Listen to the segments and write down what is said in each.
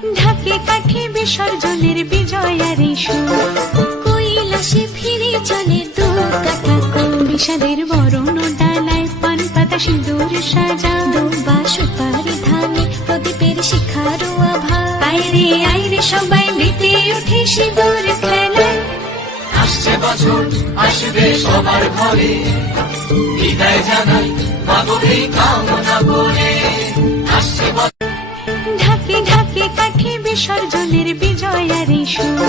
ঢাকে কাঠে বিসর্জনের বিজয়ার সুর, কৈলাসে ফিরে চলে দু কাঠা কোল। বিষাদের বরণ ডালায় পান পাতা সিঁদুর সাজা, দুবা সুপারি ধানে প্রদীপের শিখার আভা। আইরে আইরে সবাই মেতে উঠে সিঁদুর খেলায়। আসছে বছর আসবে সবার ঘরে, বিদায় জানাই মাগো এই কামনা করে। আসছে ঢাকে ঢাকে কাঠে বিসর্জনের বিজয়ার সুর,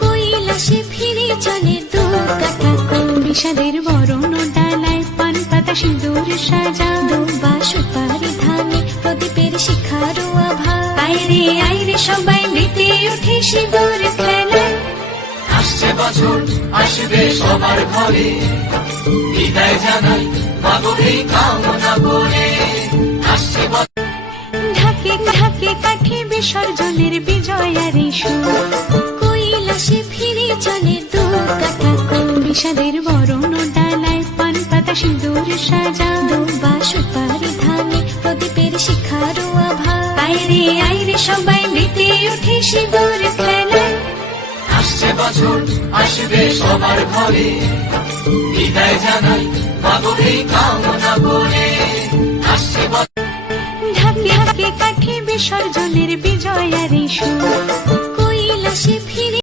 কৈলাসে ফিরে চলে দু কাঠা কোল। বিষাদের বরণ ডালায় পান পাতা সিঁদুর সাজা, দুবা সুপারি ধানে প্রদীপের শিখার আভা। আইরে আইরে সবাই মেতে উঠে সিঁদুর খেলায়। আসছে বছর আসবে সবার ঘরে, বিদায় জানাই মাগো এই কামনা করে। আসছে ঢাকে ঢাকে কাঠে বিসর্জনের বিজয়ার সুর, কৈলাসে ফিরে চলে দু কাঠা কোল। বিষাদের বরণ ডালায় পান পাতা সিঁদুর সাজা, দুবা সুপারি ধানে প্রদীপের শিখার আভা। আইরে আইরে সবাই মেতে উঠে সিঁদুর খেলায়। আসছে বছর আসবে সবার ঘরে, বিদায় জানাই মাগো এই কামনা করে। আসছে ঢাকে ঢাকে কাঠে বিসর্জনের বিজয়ার সুর,